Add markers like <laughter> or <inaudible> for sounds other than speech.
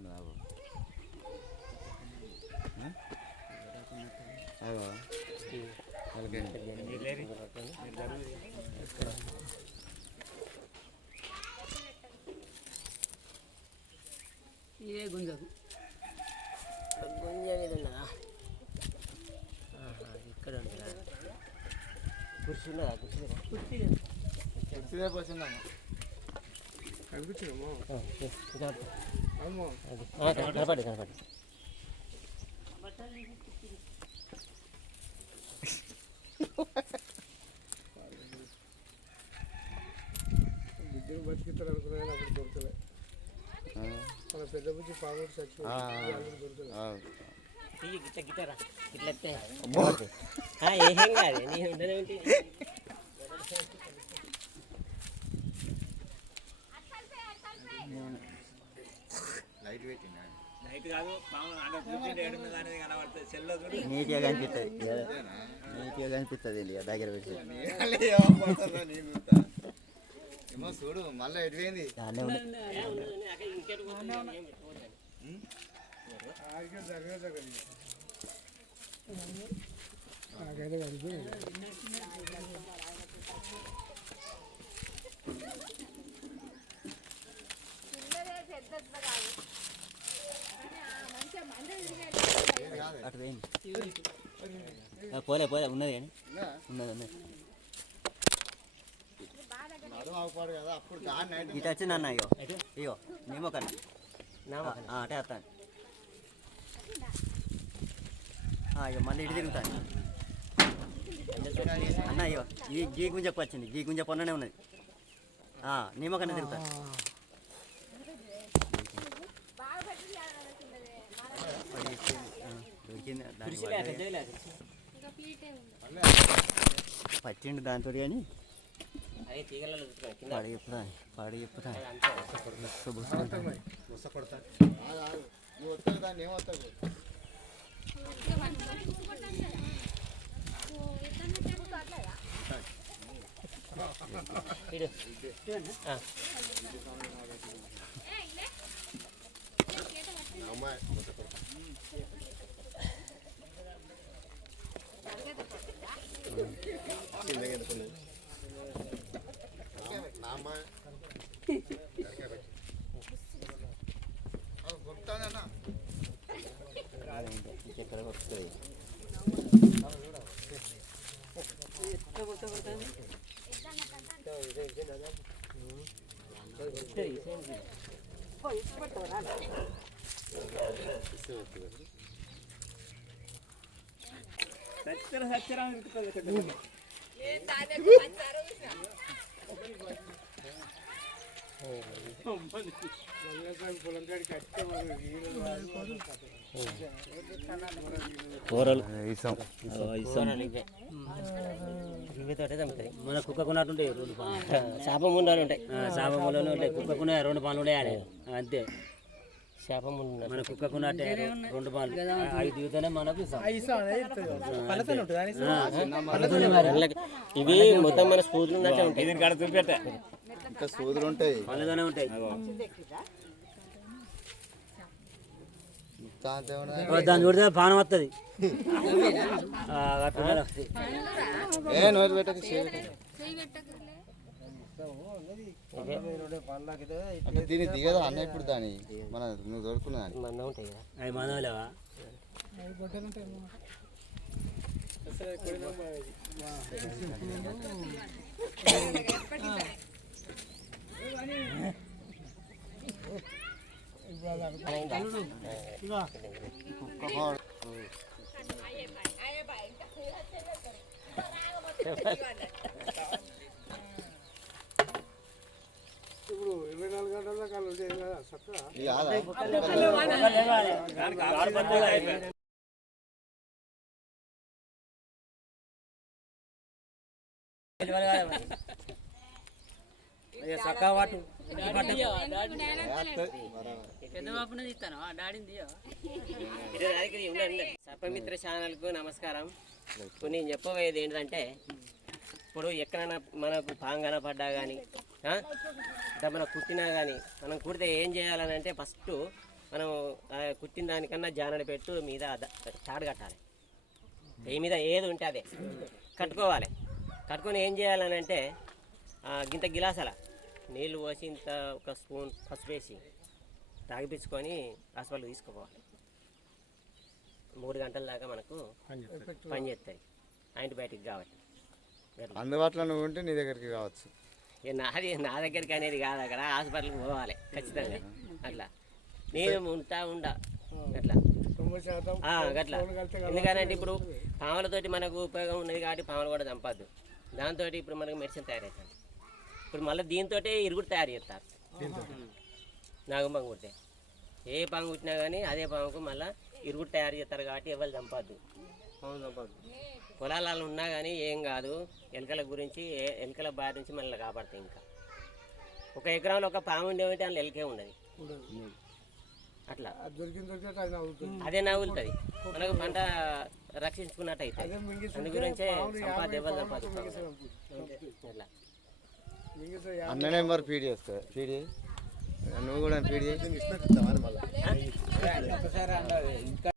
అన్నదాబు అదో వాళ్ళకి ఇదే గుంజకు గుంజ మీద ఉన్నదా ఇక్కడ ఉంటుందా కుర్చీ ఉన్నదా కుర్చీ మీద కుర్చీ రేపు వచ్చిందమ్మ కనపడి కనపడి. బిడ్డను బతికిస్తారు అనుకున్నాను అప్పుడు దొరకలే. మన పెద్ద బుద్ధి పాముడు చచ్చి దొరకలే. గిట్ట గిట్టరా ఇట్లా ఎత్తే. ఆ, ఏం కాదు నేను ఉండనేంటి లైట్ పెట్టినా నైట్ కాదు పాము ఆడ కూర్చుంటే ఏడు మీద అనేది కనబడుతుంది. సెల్లో చూడు. నీట్గా కనిపిస్తుంది నీట్గా కనిపిస్తుంది ఇక దగ్గర పెట్టి. ఏమో చూడు మళ్ళీ ఎటువైంది దాన్నే ఉంది పోలే పోలే ఉన్నది కానీ. ఉన్నది ఉన్నది. ఇటు వచ్చింది అన్న ఇగో. ఇగో నేమో కన్నా. అటే వస్తాను. ఇగో మళ్ళీ ఇటు తిరుగుతాను అన్న ఇగో ఈ గీ గుంజకు వచ్చింది. గీ గుంజ పొన్ననే ఉన్నది. నేమో కన్నా తిరుగుతాను పచ్చిండు దాంతో కానీ. అదే తీగలలో చుట్టుకొని ఆ. ఎక్కడ వస్తుంది సచ్చర సచ్చర అని ఇరుకుతుంది. పొలం కాడికి కట్టే మరి నీళ్ళు కూరలు. చంపుతాయి మన కుక్క కొన్నట్టుంటాయి రెండు పాలు. చేప ముండాలు ఉంటాయి. చేప ముళ్ళలో ఉంటాయి. కుక్క కొన్న రెండు పాలు ఉంటాయి ఆడే. అంతే. చేప ముందు మన కుక్క కొన్నట్టే రెండు పాలు. ఐదు దిగుతానే మనకు ఇస్తాం. ఇవి మొత్తం మన స్కూల్ ఉన్నట్టే ఉంటాయి. ఇంకా సూదులు ఉంటాయి. పళ్ళతోనే ఉంటాయి. దాన్ని చూడితే పానం వస్తుంది <laughs> ఏ నోరు పెట్టకు. అంటే దీన్ని దిగదా అన్న ఇప్పుడు దాని మన నువ్వు కదా. అవి మనలేవా ఇప్పుడు ఇరవై నాలుగు గంటల దాకా చక్కగా సర్పమిత్ర ఛానల్కు నమస్కారం. ఇప్పుడు నేను చెప్పబోయేది ఏంటంటే ఇప్పుడు ఎక్కడైనా మనకు పాము కనపడ్డా కానీ మన కుట్టినా కానీ మనం కుడితే ఏం చేయాలని అంటే ఫస్ట్ మనం కుట్టిన దానికన్నా జానడ పెట్టు మీద తాడు కట్టాలి. పెయ్యి మీద ఏది ఉంటే అదే. కట్టుకోవాలి. కట్టుకొని ఏం చేయాలని అంటే గింత గిలాసల. నీళ్ళు పోసి ఇంత ఒక స్పూన్ పసుపు వేసి తాగిపించుకొని హాస్పిటల్ తీసుకుపోవాలి. మూడు గంటల దాకా మనకు పని చేస్తాయి. యాంటీబయాటిక్ కాబట్టి గట్ల. అందుబాటులో నువ్వు ఉంటే నీ దగ్గరికి కావచ్చు. నాది నా దగ్గరికి అనేది కాదు అక్కడ. హాస్పిటల్కి పోవాలి ఖచ్చితంగా. <laughs> అట్లా. నేను ఉంటా ఉండా. అట్లా గట్లా. ఎందుకంటే ఇప్పుడు పాములతోటి మనకు ఉపయోగం ఉన్నది కాబట్టి పాములు కూడా చంపద్దు. దాంతో ఇప్పుడు మనకు మెడిసిన్ తయారవుతుంది. ఇప్పుడు మళ్ళీ దీంతో ఇరుగుడు తయారు చేస్తారు. నాగంపాము కుడితే ఏ పాము కుట్టినా కానీ అదే పాముకు మళ్ళీ ఇరుగుడు తయారు చేస్తారు కాబట్టి ఎవరు చంపద్దు. పొలాలలో ఉన్నా కానీ ఏం కాదు ఎలుకల గురించి ఏ- ఎలుకల బారి నుంచి మనల్ని కాపాడతాయి ఇంకా. ఒక ఎకరంలో ఒక పాము ఉండేవంటే అందులో ఎలుకే ఉండదు. అట్లా. అది నవ్వులుతుంది. మనకు పంట రక్షించుకున్నట్టు అయితే అదే గురించే సంపాద ఎవరు. అట్లా. మింగిస్తే యాభై అన్న నెంబర్ ఫీడ్ చేస్తా ఫీడ్ నువ్వు కూడా ఫీడ్ చేసి